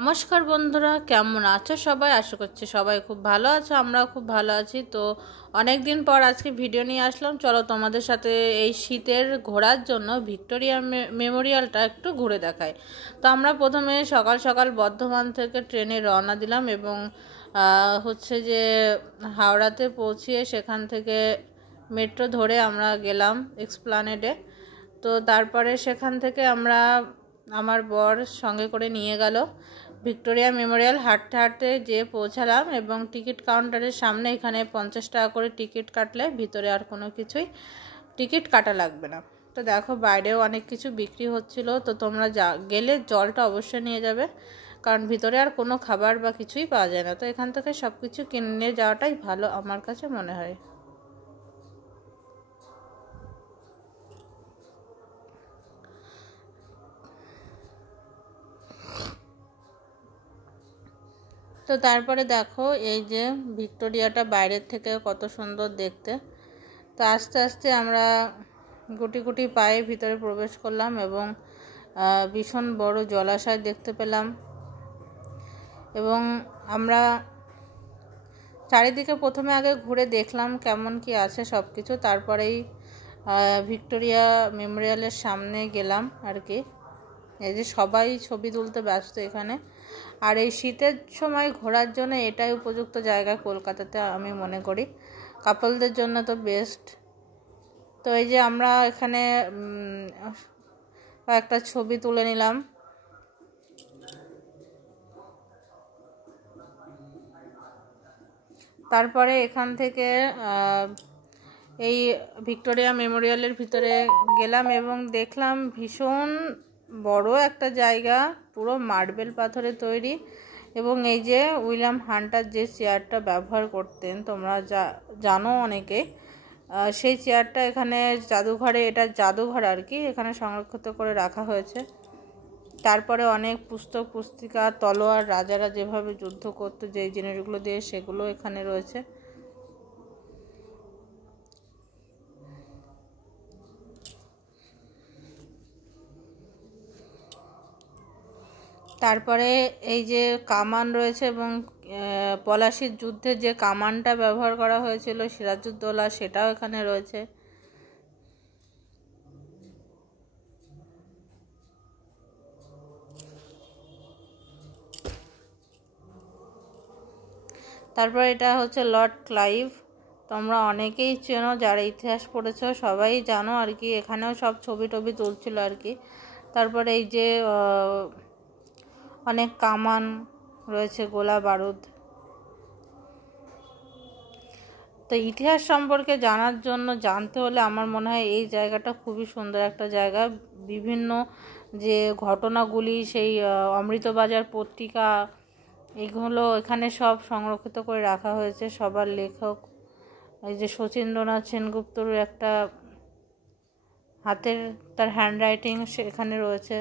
নমস্কার বন্ধুরা, কেমন আছো সবাই? আশা করছি সবাই খুব ভালো আছো, আমরাও খুব ভালো আছি। তো অনেক দিন পর আজকে ভিডিও নিয়ে আসলাম। চলো তোমাদের সাথে এই শীতের ঘোরার জন্য ভিক্টোরিয়া মেমোরিয়ালটা একটু ঘুরে দেখাই। তো আমরা প্রথমে সকাল সকাল বর্ধমান থেকে ট্রেনে রওনা দিলাম এবং হচ্ছে যে হাওড়াতে পৌঁছিয়ে সেখান থেকে মেট্রো ধরে আমরা গেলাম এক্সপ্লানেডে। তো তারপরে সেখান থেকে আমার বর সঙ্গে করে নিয়ে গেল ভিক্টোরিয়া মেমোরিয়াল। হাঁটতে হাঁটতে যেয়ে পৌঁছালাম এবং টিকিট কাউন্টারের সামনে এখানে 50 টাকা করে টিকিট কাটলে ভিতরে আর কোনো কিছুই টিকিট কাটা লাগবে না। তো দেখো বাইরেও অনেক কিছু বিক্রি হচ্ছিল। তো তোমরা গেলে জলটা অবশ্যই নিয়ে যাবে, কারণ ভিতরে আর কোনো খাবার বা কিছুই পাওয়া যায় না। তো এখান থেকে সব কিছু কিনে যাওয়াটাই ভালো আমার কাছে মনে হয়। তো তারপরে দেখো এই যে ভিক্টোরিয়াটা বাইরের থেকে কত সুন্দর দেখতে। তো আস্তে আস্তে আমরা গুটি গুটি পায়ে ভিতরে প্রবেশ করলাম এবং ভীষণ বড় জলাশয় দেখতে পেলাম এবং আমরা চারিদিকে প্রথমে আগে ঘুরে দেখলাম কেমন কি আছে সব কিছু, তারপরেই ভিক্টোরিয়া মেমোরিয়ালের সামনে গেলাম আর কি। এই যে সবাই ছবি তুলতে ব্যস্ত এখানে। আর এই শীতের সময় ঘোরার জন্য এটাই উপযুক্ত জায়গা কলকাতাতে আমি মনে করি, কাপলদের জন্য তো বেস্ট। তো এই যে আমরা এখানে একটা ছবি তুলে নিলাম। তারপরে এখান থেকে এই ভিক্টোরিয়া মেমোরিয়ালের ভিতরে গেলাম এবং দেখলাম ভীষণ বড় একটা জায়গা, পুরো মার্বেল পাথরে তৈরি। এবং এই যে উইলিয়াম হান্টার যে চেয়ারটা ব্যবহার করতেন তোমরা জানো অনেকে, সেই চেয়ারটা এখানে জাদুঘরে, এটা জাদুঘর আর কি, এখানে সংরক্ষিত করে রাখা হয়েছে। তারপরে অনেক পুস্তক পুস্তিকা, তলোয়ার, রাজারা যেভাবে যুদ্ধ করতো যেই জিনিসগুলো দিয়ে, সেগুলো এখানে রয়েছে। তারপরে এই যে কামান রয়েছে এবং পলাশির যুদ্ধে যে কামানটা ব্যবহার করা হয়েছিল সিরাজউদ্দৌলা, সেটাও এখানে রয়েছে। তারপর এটা হচ্ছে লর্ড ক্লাইভ, তোমরা অনেকেই চেনো, যারা ইতিহাস পড়েছ সবাই জানো আর কি। এখানেও সব ছবি টবি তুলছিল আর কি। তারপরে এই যে অনেক কামান রয়েছে, গোলা বারুদ। তো ইতিহাস সম্পর্কে জানার জন্য, জানতে হলে আমার মনে হয় এই জায়গাটা খুবই সুন্দর একটা জায়গা। বিভিন্ন যে ঘটনাগুলি, সেই অমৃতবাজার পত্রিকা, এইগুলো এখানে সব সংরক্ষিত করে রাখা হয়েছে। সবার লেখক এই যে শচীন্দ্রনাথ সেনগুপ্তর একটা হাতের, তার হ্যান্ডরাইটিং সেখানে রয়েছে।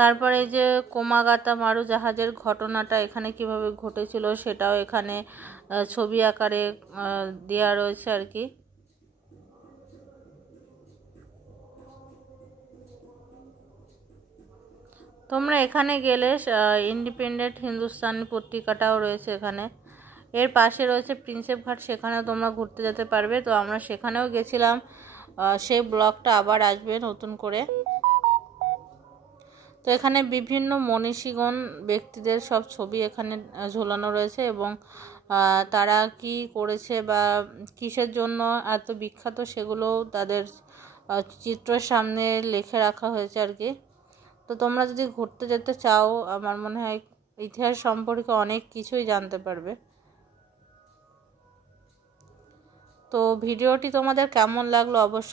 তারপরে এই যে কোমাগাতা মারু জাহাজের ঘটনাটা এখানে কিভাবে ঘটেছিল সেটাও এখানে ছবি আকারে দেওয়া রয়েছে আর কি। তোমরা এখানে গেলে ইন্ডিপেন্ডেন্ট হিন্দুস্তানি পত্রিকাটাও রয়েছে এখানে। এর পাশে রয়েছে প্রিন্সেপ ঘাট, সেখানেও তোমরা ঘুরতে যেতে পারবে। তো আমরা সেখানেও গেছিলাম, সেই ব্লগটা আবার আসবে নতুন করে। তো এখানে বিভিন্ন মনীষীগণ ব্যক্তিদের সব ছবি এখানে ঝোলানো রয়েছে এবং তারা কি করেছে বা কিসের জন্য এত বিখ্যাত সেগুলো তাদের চিত্রের সামনে লিখে রাখা হয়েছে আর কি। তো তোমরা যদি ঘুরতে যেতে চাও, আমার মনে হয় ইতিহাস সম্পর্কে অনেক কিছুই জানতে পারবে। তো ভিডিওটি তোমাদের কেমন লাগলো অবশ্যই